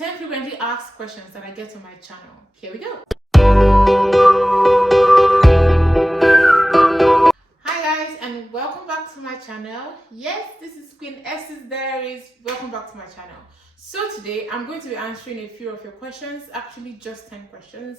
10 frequently asked questions that I get on my channel. Here we go. Hi guys, and welcome back to my channel. Yes, this is Queen Esther's Diaries. Welcome back to my channel. So today I'm going to be answering a few of your questions, actually just 10 questions.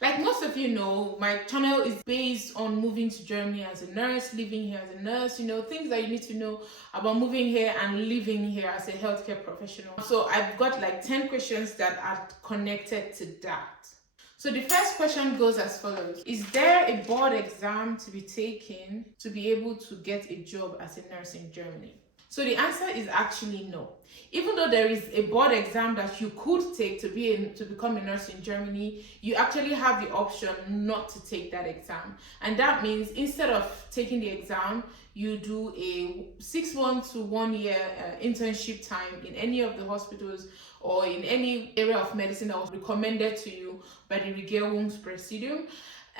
Like most of you know, my channel is based on moving to Germany as a nurse, living here as a nurse, things that you need to know about moving here and living here as a healthcare professional. So I've got like 10 questions that are connected to that. So the first question goes as follows. Is there a board exam to be taken to be able to get a job as a nurse in Germany? So the answer is actually no. Even though there is a board exam that you could take to become a nurse in Germany, you actually have the option not to take that exam. And that means instead of taking the exam, you do a 6 months to 1 year internship time in any of the hospitals or in any area of medicine that was recommended to you by the Regierungspresidium.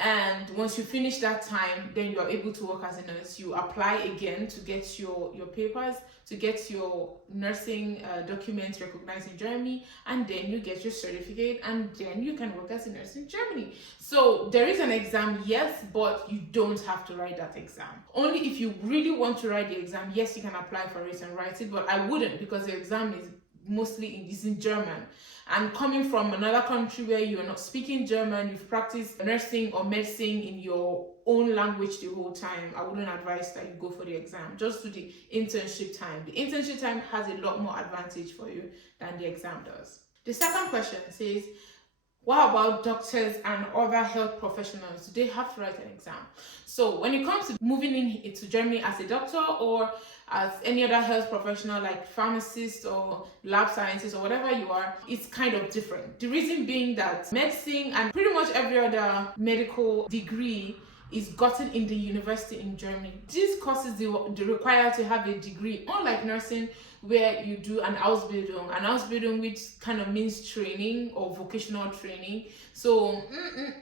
And once you finish that time, then you are able to work as a nurse. You apply again to get your papers, to get your nursing documents recognized in Germany, and then you get your certificate, and then you can work as a nurse in Germany. So there is an exam, yes, but you don't have to write that exam. Only if you really want to write the exam, yes, you can apply for it and write it, but I wouldn't, because the exam is mostly in German. And coming from another country where you're not speaking German, you've practiced nursing or medicine in your own language the whole time, I wouldn't advise that you go for the exam. Just do the internship time. The internship time has a lot more advantage for you than the exam does. The second question says, what about doctors and other health professionals? Do they have to write an exam? So when it comes to moving into Germany as a doctor or as any other health professional like pharmacist or lab scientist or whatever you are, it's kind of different. The reason being that medicine and pretty much every other medical degree is gotten in the university in Germany. These courses, they require to have a degree, unlike nursing where you do an Ausbildung, which kind of means training or vocational training. So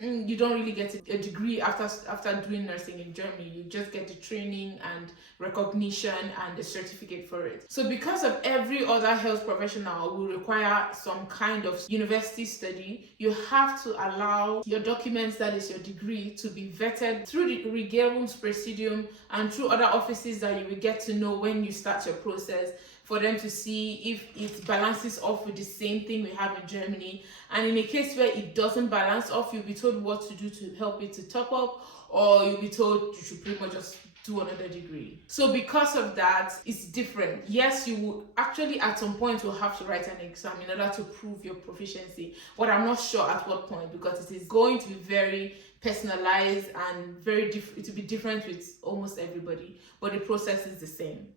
you don't really get a degree after doing nursing in Germany. You just get the training and recognition and a certificate for it. So because of every other health professional will require some kind of university study, you have to allow your documents, that is your degree, to be vetted through the Regierungspresidium and through other offices that you will get to know when you start your process, for them to see if it balances off with the same thing we have in Germany. And in a case where it doesn't balance off, you'll be told what to do to help it to top up, or you'll be told you should pretty much just do another degree. So because of that, it's different. Yes, you will actually at some point will have to write an exam in order to prove your proficiency, but I'm not sure at what point, because it is going to be very personalized and it will be different with almost everybody, but the process is the same.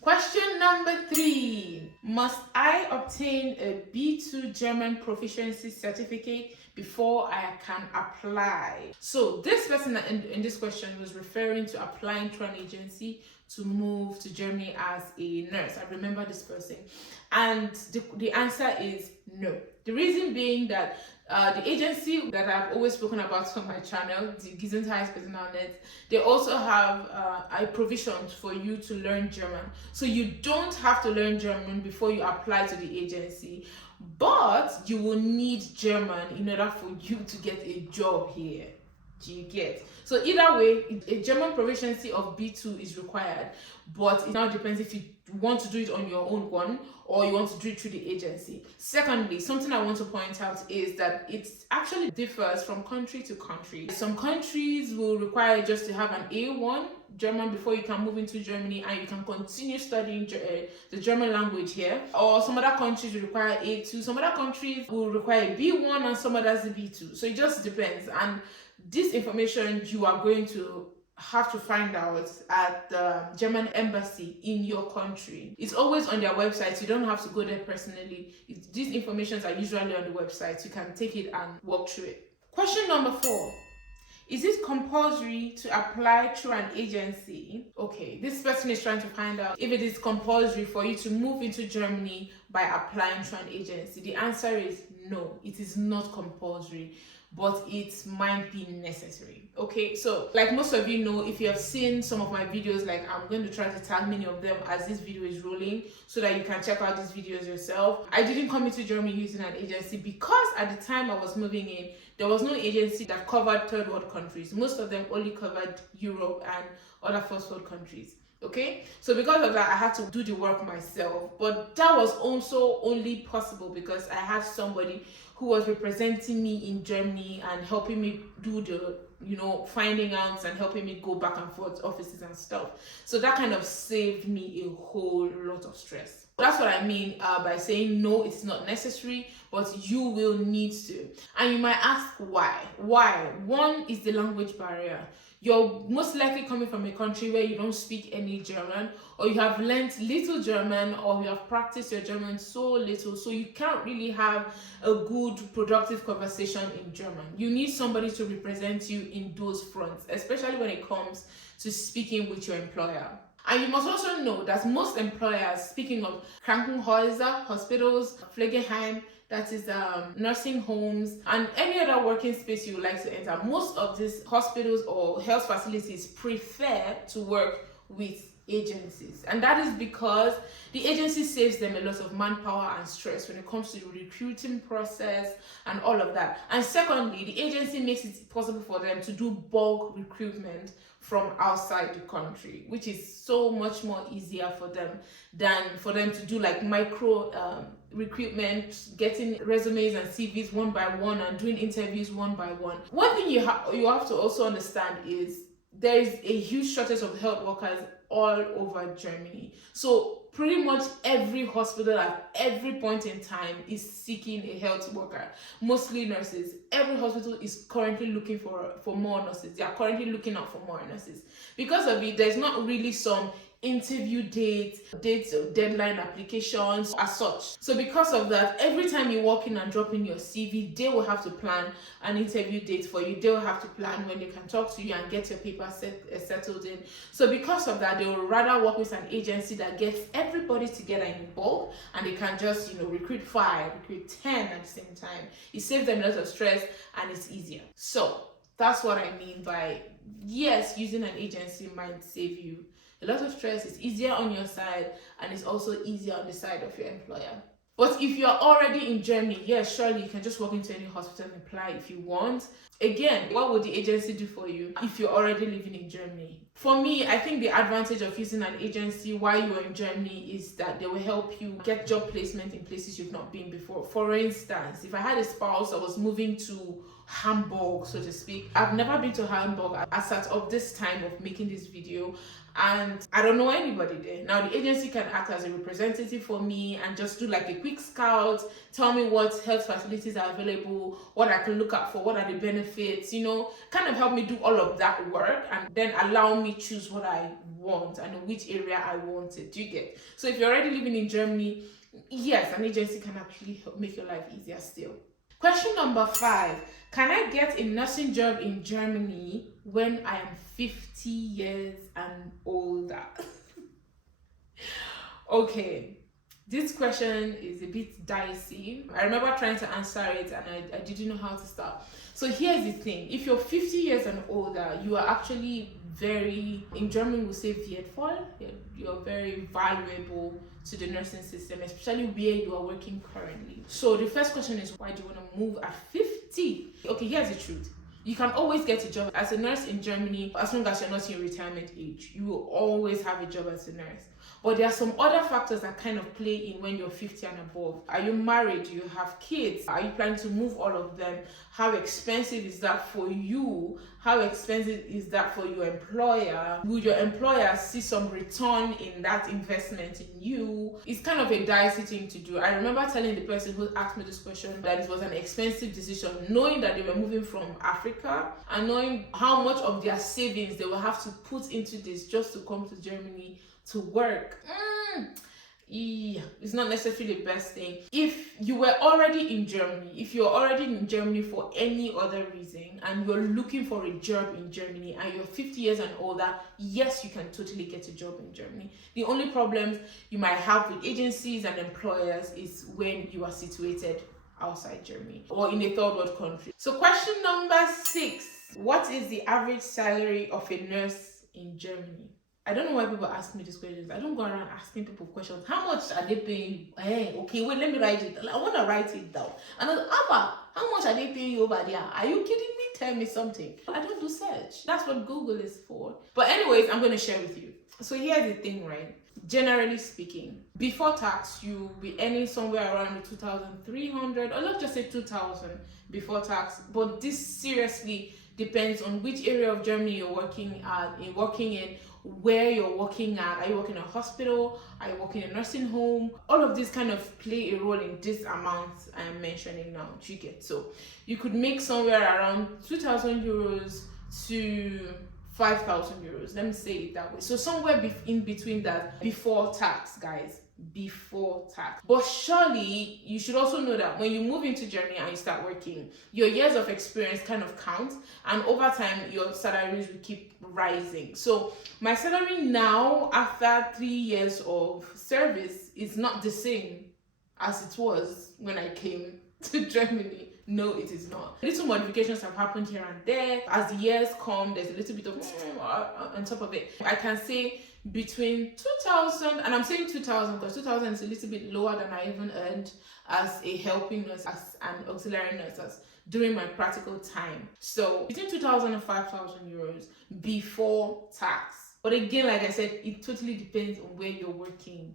Question number 3. Must I obtain a B2 German proficiency certificate before I can apply? So this person in this question was referring to applying through an agency to move to Germany as a nurse. I remember this person. And the answer is no. The reason being that the agency that I've always spoken about on my channel, the Gesundheit Netz, they also have a provision for you to learn German. So you don't have to learn German before you apply to the agency, but you will need German in order for you to get a job here. Do you get? So either way, a German proficiency of B2 is required, but it now depends if you want to do it on your own one or you want to do it through the agency. Secondly, something I want to point out is that it actually differs from country to country. Some countries will require just to have an A1 German before you can move into Germany and you can continue studying the German language here. Or some other countries will require A2. Some other countries will require B1 and some others B2. So it just depends. And this information you are going to have to find out at the German embassy in your country. It's always on their website. You don't have to go there personally. These informations are usually on the website. You can take it and walk through it. Question number 4. Is it compulsory to apply through an agency? Okay, this person is trying to find out if it is compulsory for you to move into Germany by applying to an agency? The answer is no, it is not compulsory, but it might be necessary. Okay, so like most of you know, if you have seen some of my videos, like I'm going to try to tag many of them as this video is rolling so that you can check out these videos yourself. I didn't come into Germany using an agency because at the time I was moving in, there was no agency that covered third world countries. Most of them only covered Europe and other first world countries. Okay, so because of that I had to do the work myself, but that was also only possible because I had somebody who was representing me in Germany and helping me do the finding out and helping me go back and forth offices and stuff. So that kind of saved me a whole lot of stress. That's what I mean by saying no, it's not necessary, but you will need to. And you might ask why. One is the language barrier. You're most likely coming from a country where you don't speak any German, or you have learned little German, or you have practiced your German so little, so you can't really have a good, productive conversation in German. You need somebody to represent you in those fronts, especially when it comes to speaking with your employer. And you must also know that most employers, speaking of Krankenhäuser, hospitals, Pflegeheim, that is nursing homes, and any other working space you would like to enter, most of these hospitals or health facilities prefer to work with agencies. And that is because the agency saves them a lot of manpower and stress when it comes to the recruiting process and all of that. And secondly, the agency makes it possible for them to do bulk recruitment from outside the country, which is so much more easier for them than for them to do like micro recruitment, getting resumes and CVs one by one and doing interviews one by one. One thing you have to also understand is there is a huge shortage of health workers all over Germany. So pretty much every hospital at every point in time is seeking a health worker, mostly nurses. Every hospital is currently looking for more nurses. They are currently looking out for more nurses. Because of it, there's not really some interview dates, deadline applications as such. So because of that, every time you walk in and drop in your CV, they will have to plan an interview date for you. They will have to plan when they can talk to you and get your paper settled in. So because of that, they will rather work with an agency that gets everybody together in bulk, and they can just recruit 5, recruit 10 at the same time. It saves them a lot of stress and it's easier. So that's what I mean by, yes, using an agency might save you a lot of stress. It's easier on your side and it's also easier on the side of your employer. But if you're already in Germany, yes, surely you can just walk into any hospital and apply if you want. Again, what would the agency do for you if you're already living in Germany? For me, I think the advantage of using an agency while you're in Germany is that they will help you get job placement in places you've not been before. For instance, if I had a spouse that was moving to Hamburg, so to speak, I've never been to Hamburg as of this time of making this video, and I don't know anybody there. Now the agency can act as a representative for me and just do like a quick scout, tell me what health facilities are available, what I can look out for, what are the benefits, kind of help me do all of that work and then allow me choose what I want and in which area I want it. Do you get? So if you're already living in Germany, yes, an agency can actually help make your life easier still. Question number 5. Can I get a nursing job in Germany when I am 50 years and older? Okay, this question is a bit dicey. I remember trying to answer it and I didn't know how to start. So here's the thing. If you're 50 years and older, you are actually in German we say wertvoll. You're very valuable to the nursing system, especially where you are working currently. So the first question is, why do you want to move at 50? Okay, here's the truth. You can always get a job as a nurse in Germany as long as you're not in retirement age. You will always have a job as a nurse. But there are some other factors that kind of play in when you're 50 and above. Are you married? Do you have kids? Are you planning to move all of them? How expensive is that for you? How expensive is that for your employer? Will your employer see some return in that investment in you? It's kind of a dicey thing to do. I remember telling the person who asked me this question that it was an expensive decision, knowing that they were moving from Africa and knowing how much of their savings they will have to put into this just to come to Germany to work. Yeah, it's not necessarily the best thing. If you were already in Germany, if you're already in Germany for any other reason and you're looking for a job in Germany and you're 50 years and older, yes, you can totally get a job in Germany. The only problems you might have with agencies and employers is when you are situated outside Germany or in a third world country. So question number 6, what is the average salary of a nurse in Germany? I don't know why people ask me these questions. I don't go around asking people questions. How much are they paying you? Hey, okay, wait, let me write it. I want to write it down. And I was, Abba, how much are they paying you over there? Are you kidding me? Tell me something. I don't do search. That's what Google is for. But anyways, I'm going to share with you. So here's the thing, right? Generally speaking, before tax, you'll be earning somewhere around 2,300, or let's just say 2,000 before tax. But this seriously depends on which area of Germany you're working in, where you're working at. Are you working in a hospital? Are you working in a nursing home? All of these kind of play a role in this amount I'm mentioning now. Do you get? So you could make somewhere around 2,000 euros to 5,000 euros. Let me say it that way. So somewhere in between that, before tax, guys. Before tax. But surely you should also know that when you move into Germany and you start working, your years of experience kind of count, and over time your salaries will keep rising. So my salary now after 3 years of service is not the same as it was when I came to Germany. No, it is not. Little modifications have happened here and there. As the years come, there's a little bit of on top of it. I can say between 2,000, and I'm saying 2,000 because 2,000 is a little bit lower than I even earned as a helping nurse, as an auxiliary nurse, as during my practical time. So between 2,000 and 5,000 euros before tax. But again, like I said, it totally depends on where you're working.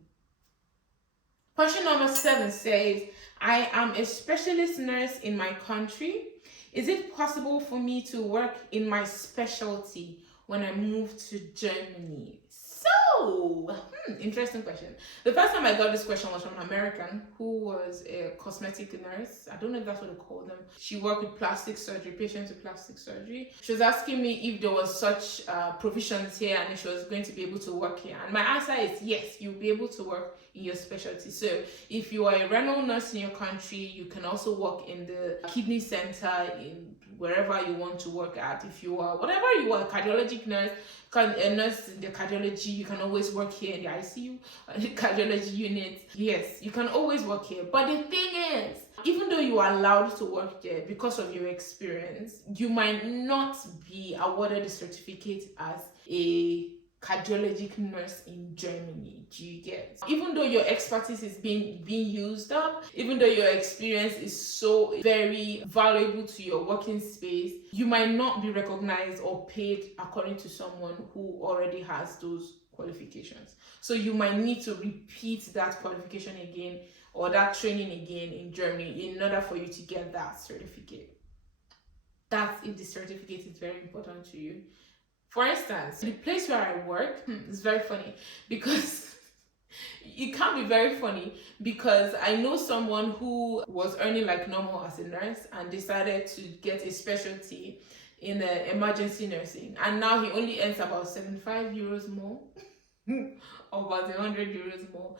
Question number 7 says, I am a specialist nurse in my country. Is it possible for me to work in my specialty when I move to Germany? So, interesting question. The first time I got this question was from an American who was a cosmetic nurse. I don't know if that's what they call them. She worked with plastic surgery, patients with plastic surgery. She was asking me if there was such provisions here and if she was going to be able to work here. And my answer is yes, you'll be able to work in your specialty. So if you are a renal nurse in your country, you can also work in the kidney center, in wherever you want to work at. If you are, whatever you are, a cardiologic nurse, a nurse in the cardiology, you can always work here in the ICU, the cardiology unit. Yes, you can always work here. But the thing is, even though you are allowed to work there because of your experience, you might not be awarded a certificate as a cardiologic nurse in Germany. Do you get? Even though your expertise is being used up, even though your experience is so very valuable to your working space, you might not be recognized or paid according to someone who already has those qualifications. So you might need to repeat that qualification again or that training again in Germany in order for you to get that certificate. That's if the certificate is very important to you. For instance, the place where I work is very funny because it can be very funny because I know someone who was earning like normal as a nurse and decided to get a specialty in emergency nursing, and now he only earns about 75 euros more or about 100 euros more.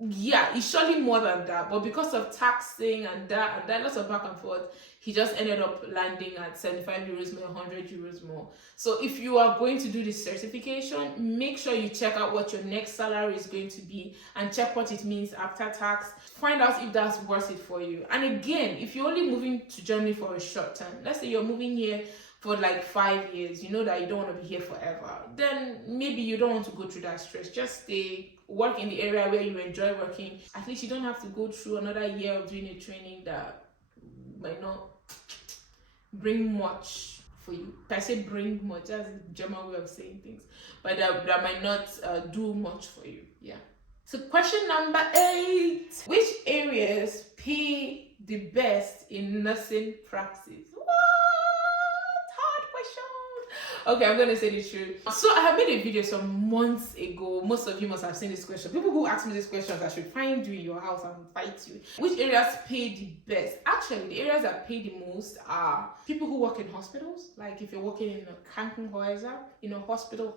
Yeah, it's surely more than that, but because of taxing and that lots of back and forth, he just ended up landing at 75 euros more, 100 euros more. So if you are going to do this certification, make sure you check out what your next salary is going to be and check what it means after tax. Find out if that's worth it for you. And again, if you're only moving to Germany for a short time, let's say you're moving here for like 5 years, you know that you don't want to be here forever, then maybe you don't want to go through that stress. Just stay, work in the area where you enjoy working. At least you don't have to go through another year of doing a training that might not bring much for you. I say bring much, that's a German way of saying things, but that might not do much for you. Yeah. So question number 8, which areas pay the best in nursing practice? Okay, I'm gonna say the truth. So I have made a video some months ago. Most of you must have seen this question. People who ask me these questions, I should find you in your house and fight you. Which areas pay the best? Actually, the areas that pay the most are people who work in hospitals. Like if you're working in a Krankenhäuser, hospital,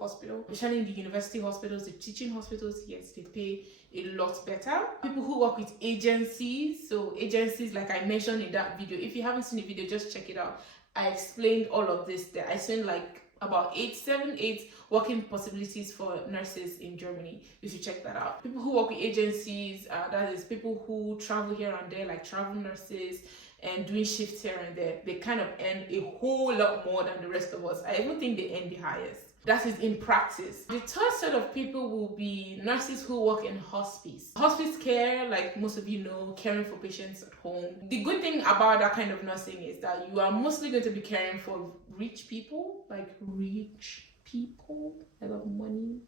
especially in the university hospitals, the teaching hospitals, yes, they pay a lot better. People who work with agencies, so agencies like I mentioned in that video. If you haven't seen the video, just check it out. I explained all of this there. I explained like about 8 working possibilities for nurses in Germany. You should check that out. People who work with agencies, that is people who travel here and there, like travel nurses and doing shifts here and there, they kind of earn a whole lot more than the rest of us. I even think they earn the highest. That is in practice. The third set of people will be nurses who work in hospice. Hospice care, like most of you know, caring for patients at home. The good thing about that kind of nursing is that you are mostly going to be caring for rich people, like rich people. I love money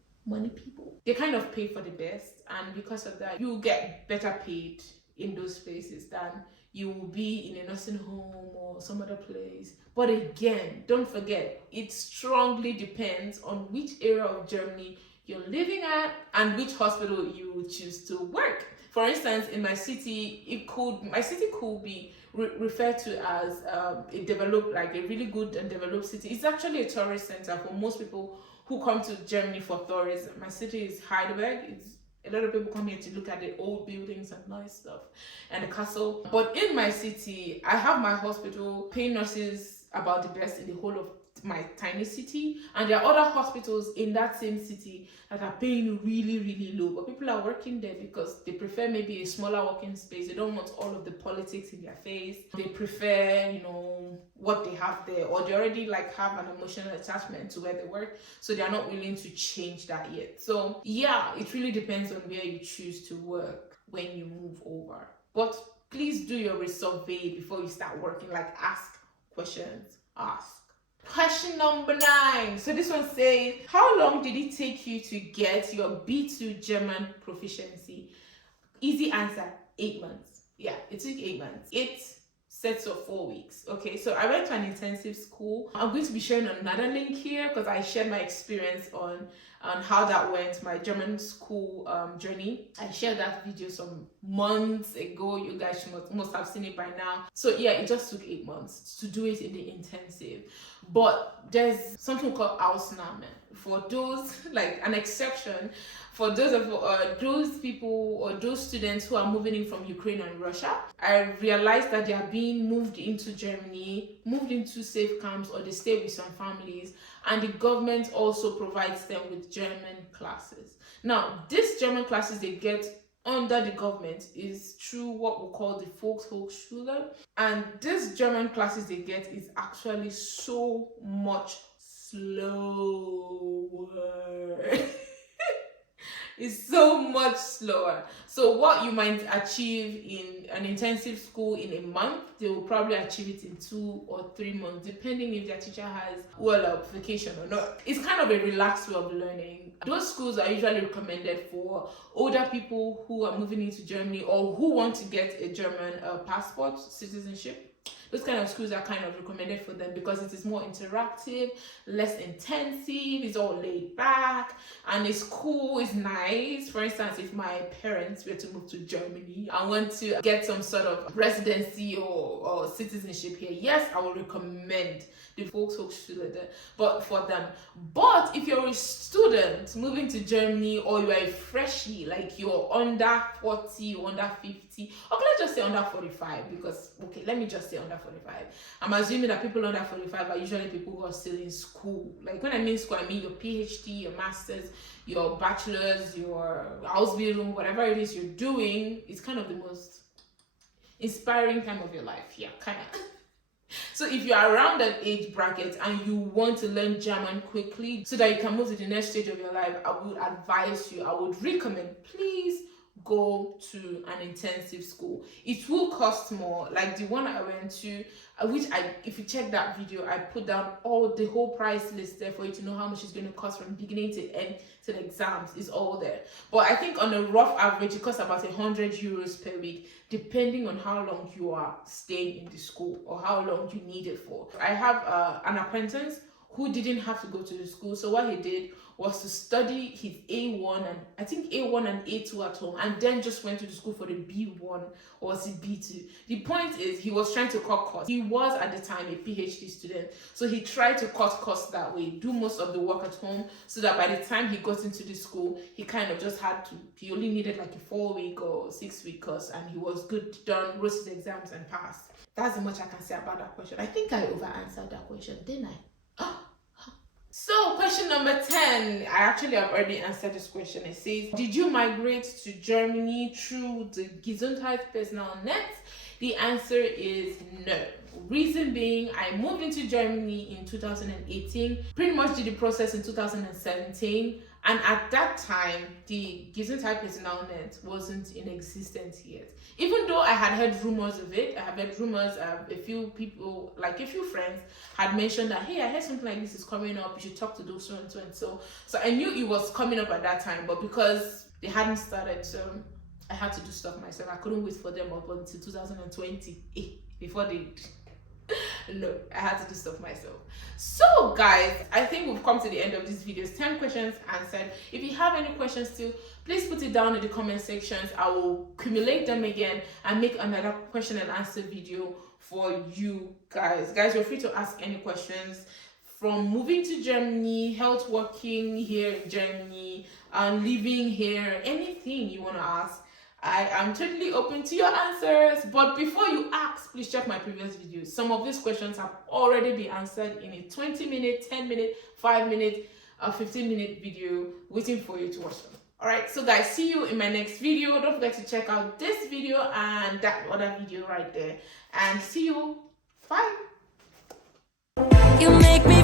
people. They kind of pay for the best, and because of that, you get better paid in those places than you will be in a nursing home or some other place. But again, don't forget, it strongly depends on which area of Germany you're living at and which hospital you will choose to work. For instance, in my city, my city could be referred to as a really good and developed city. It's actually a tourist center for most people who come to Germany for tourism. My city is Heidelberg. A lot of people come here to look at the old buildings and nice stuff and the castle. But in my city, I have my hospital paying nurses about the best in the whole of my tiny city, and there are other hospitals in that same city that are paying really low, but people are working there because they prefer maybe a smaller working space. They don't want all of the politics in their face. They prefer what they have there, or they already have an emotional attachment to where they work, so they are not willing to change that yet. So yeah, it really depends on where you choose to work when you move over. But please do your resurvey before you start working. Ask questions. Question number 9. So this one says, how long did it take you to get your B2 German proficiency? Easy answer, 8 months. Yeah, it took 8 months. 8 sets of 4 weeks. Okay, so I went to an intensive school. I'm going to be sharing another link here because I shared my experience on how that went, my German school journey. I shared that video some months ago. You guys must have seen it by now. So yeah, it just took 8 months to do it in the intensive. But there's something called Ausnahme for those, an exception for those people or those students who are moving in from Ukraine and Russia. I realized that they are being moved into Germany, moved into safe camps, or they stay with some families, and the government also provides them with German classes. Now, these German classes they get under the government is through what we call the Volkshochschule, and this German classes they get is actually so much slower. It's so much slower. So what you might achieve in an intensive school in a month, they will probably achieve it in 2 or 3 months, depending if their teacher has vacation or not. It's kind of a relaxed way of learning. Those schools are usually recommended for older people who are moving into Germany or who want to get a German passport, citizenship. Those kind of schools are kind of recommended for them because it is more interactive, less intensive, it's all laid back, and it's cool, it's nice. For instance, if my parents were to move to Germany and want to get some sort of residency or citizenship here, yes, I will recommend the Volkshochschule for them. But if you're a student moving to Germany, or you're a freshie, you're under 40 or under 50, okay, let's just say under 45, because let me just say under 45. I'm assuming that people under 45 are usually people who are still in school. When I mean school, I mean your PhD, your master's, your bachelor's, your Ausbildung, whatever it is you're doing. It's kind of the most inspiring time of your life. Yeah, kind of. So if you're around that age bracket and you want to learn German quickly so that you can move to the next stage of your life, I would recommend, please go to an intensive school. It will cost more, like the one I went to, if you check that video, I put down the whole price list there for you to know how much it's going to cost from beginning to end to the exams. Is all there. But I think on a rough average, it costs about 100 euros per week, depending on how long you are staying in the school or how long you need it for. I have an acquaintance who didn't have to go to the school. So what he did was to study his A1 and I think A1 and A2 at home, and then just went to the school for the B1 or was it B2. The point is, he was trying to cut costs. He was at the time a PhD student, so he tried to cut costs that way, do most of the work at home, so that by the time he got into the school, he kind of just had to, he only needed like a 4-week or 6-week course, and he was good, done, wrote his exams and passed. That's how much I can say about that question. I think I over answered that question, didn't I? So question number 10, I actually have already answered this question. It says, did you migrate to Germany through the Gesundheit personal Netz? The answer is no. Reason being, I moved into Germany in 2018, pretty much did the process in 2017, and at that time, the Gesundheit personal Netz wasn't in existence yet. Even though I had heard rumors of it, I have heard rumors, a few people, like a few friends, had mentioned that, hey, I heard something like this is coming up, you should talk to those so and so and so. So I knew it was coming up at that time, but because they hadn't started, so I had to do stuff myself. I couldn't wait for them up until 2020 before they no, I had to do stuff myself. So guys, I think we've come to the end of this video. 10 questions answered. If you have any questions still, please put it down in the comment sections. I will accumulate them again and make another question and answer video for you guys. Guys, you're free to ask any questions, from moving to Germany, health working here in Germany, and living here, anything you want to ask. I am totally open to your answers, but before you ask, please check my previous videos. Some of these questions have already been answered in a 20-minute, 10-minute, 5-minute, 15-minute video waiting for you to watch them. Alright, so guys, see you in my next video. Don't forget to check out this video and that other video right there. And see you. Bye. You make me